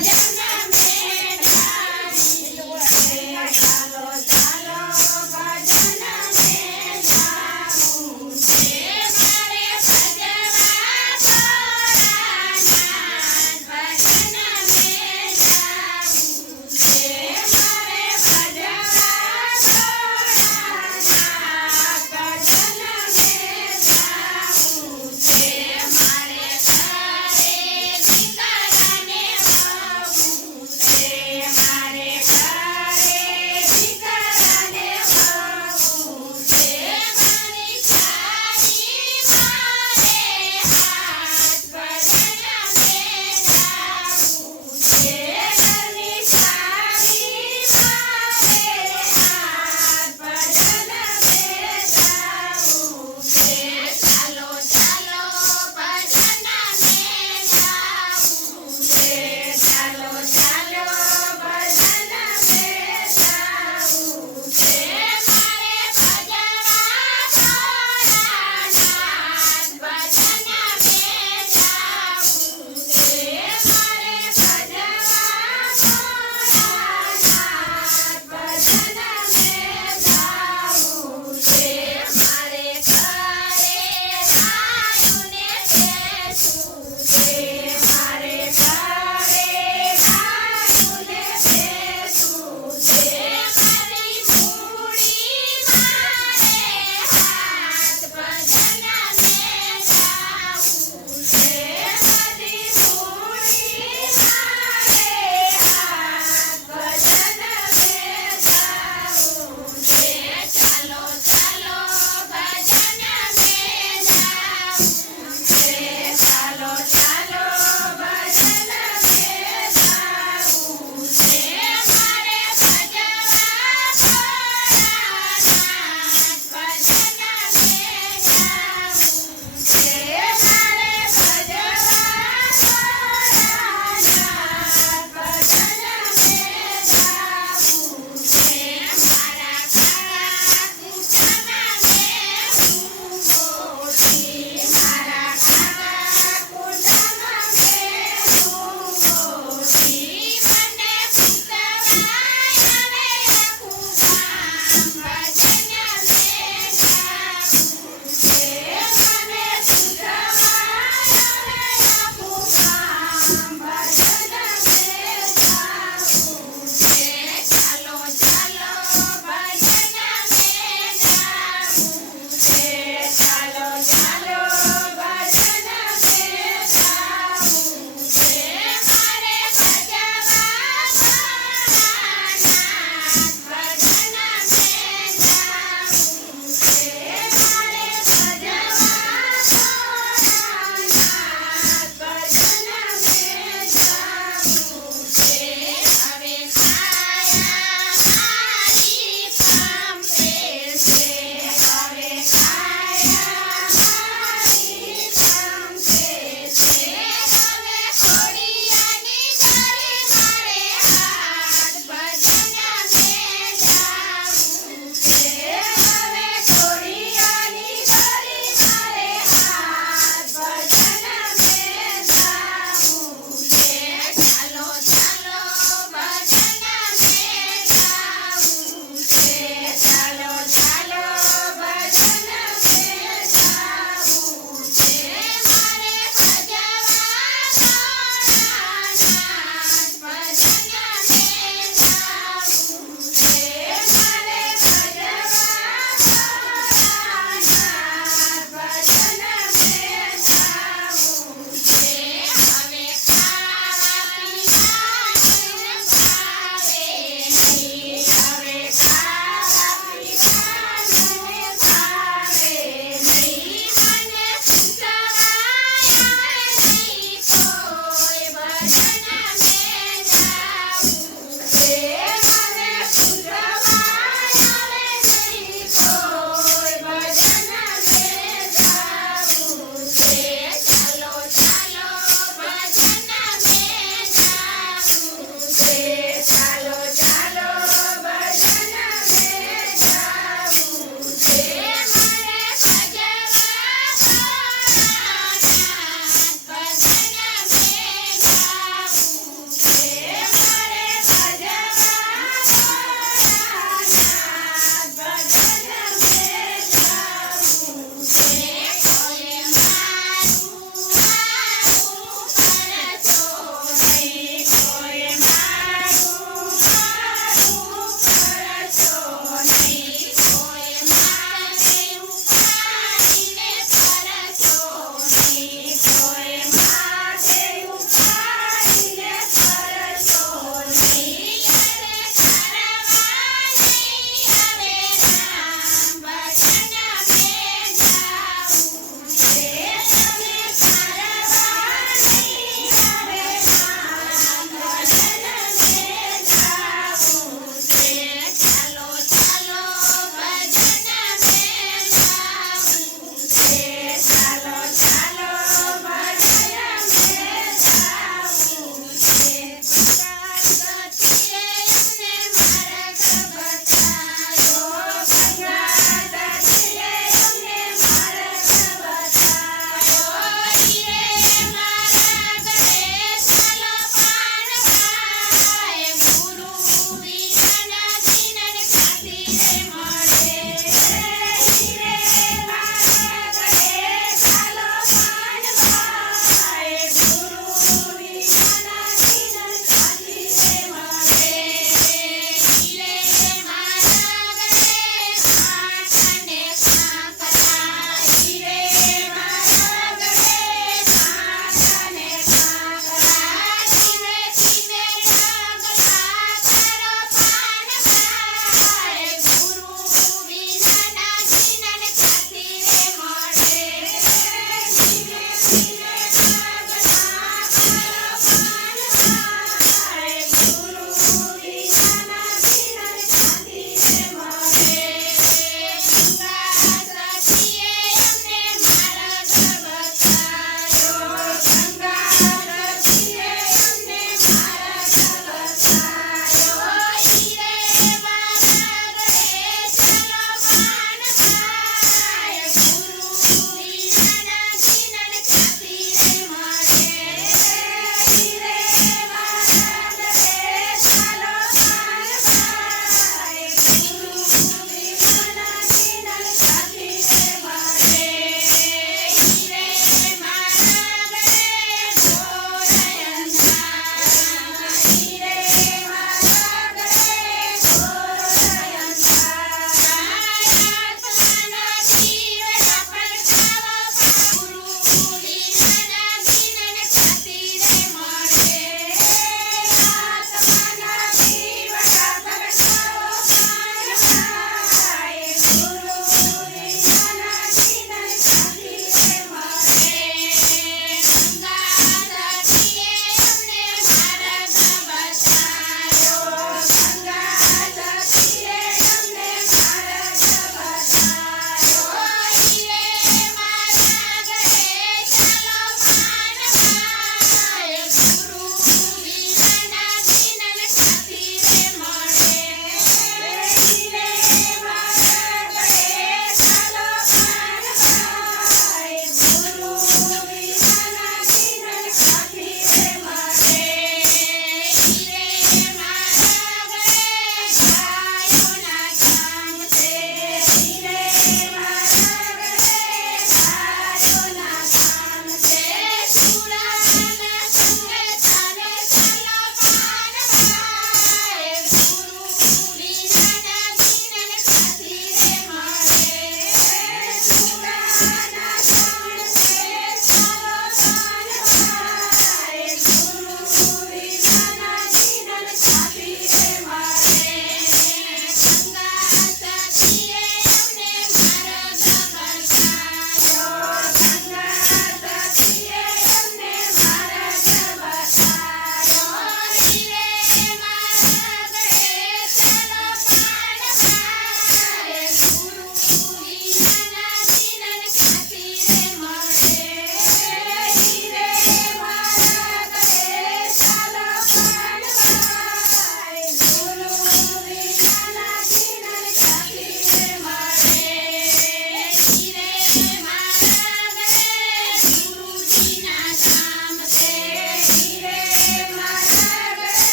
budget